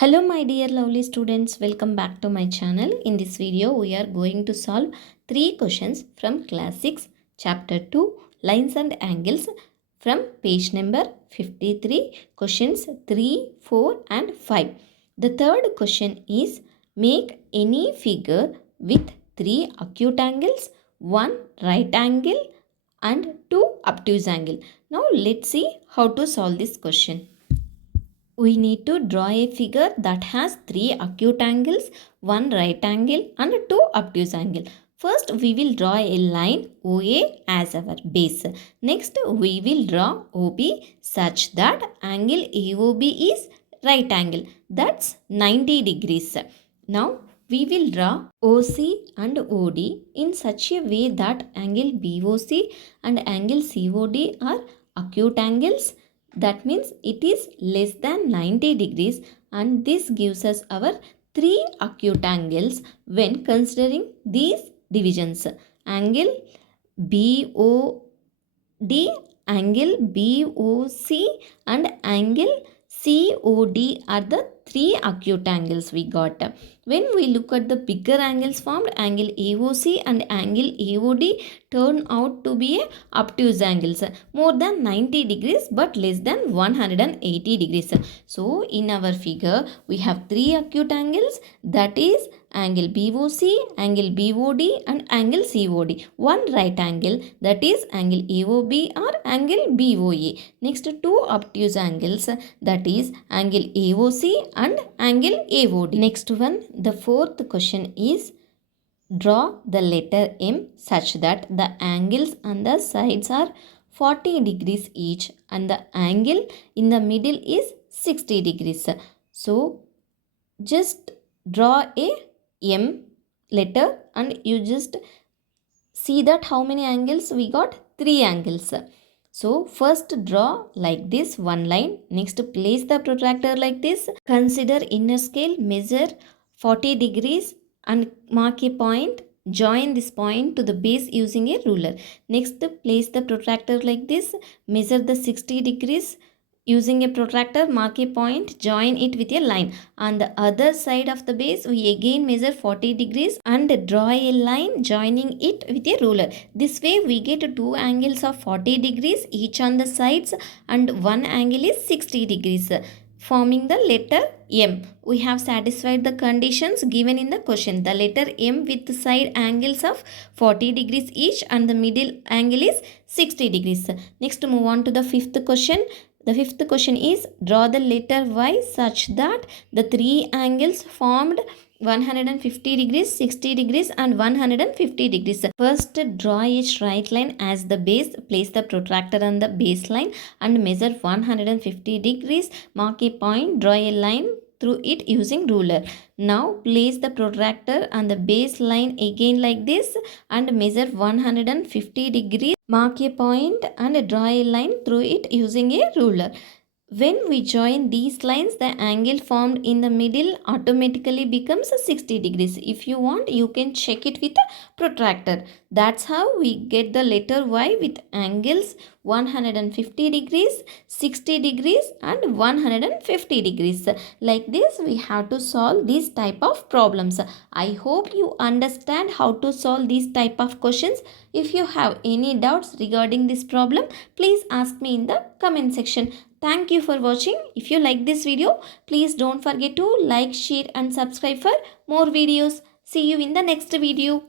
Hello my dear lovely students, welcome back to my channel. In this video we are going to solve 3 questions from class 6 chapter 2 lines and angles from page number 53, questions 3, 4 and 5. The third question is make any figure with 3 acute angles, 1 right angle and 2 obtuse angle. Now let's see how to solve this question. We need to draw a figure that has 3 acute angles, 1 right angle and 2 obtuse angle. First, we will draw a line OA as our base. Next, we will draw OB such that angle AOB is right angle. That's 90 degrees. Now, we will draw OC and OD in such a way that angle BOC and angle COD are acute angles. That means it is less than 90 degrees, and this gives us our 3 acute angles when considering these divisions. Angle BOD, angle BOC and angle COD are the 3 acute angles we got. When we look at the bigger angles formed, angle AOC and angle AOD turn out to be obtuse angles, more than 90 degrees but less than 180 degrees. So in our figure we have 3 acute angles, that is angle BOC, angle BOD and angle COD. One right angle, that is angle AOB or angle BOA. Next 2 obtuse angles, that is angle AOC and angle AOD. Next one, the fourth question is draw the letter M such that the angles on the sides are 40 degrees each and the angle in the middle is 60 degrees. So just draw a M letter and you just see that how many angles we got. 3 angles. So first draw like this one line. Next place the protractor like this. Consider inner scale, measure 40 degrees and mark a point. Join this point to the base using a ruler. Next place the protractor like this. Measure the 60 degrees. Using a protractor, mark a point, join it with a line. On the other side of the base, we again measure 40 degrees and draw a line joining it with a ruler. This way we get 2 angles of 40 degrees each on the sides and one angle is 60 degrees, forming the letter M. We have satisfied the conditions given in the question. The letter M with side angles of 40 degrees each and the middle angle is 60 degrees. Next move on to the fifth question. The fifth question is draw the letter Y such that the 3 angles formed 150 degrees, 60 degrees and 150 degrees. First draw a straight line as the base. Place the protractor on the baseline and measure 150 degrees. Mark a point, draw a line through it using ruler. Now place the protractor on the baseline again like this and measure 150 degrees. Mark a point and draw a line through it using a ruler. When we join these lines, the angle formed in the middle automatically becomes 60 degrees. If you want, you can check it with a protractor. That's how we get the letter Y with angles 150 degrees, 60 degrees and 150 degrees. Like this, we have to solve these type of problems. I hope you understand how to solve these type of questions. If you have any doubts regarding this problem, please ask me in the comment section. Thank you for watching. If you like this video, please don't forget to like, share and subscribe for more videos. See you in the next video.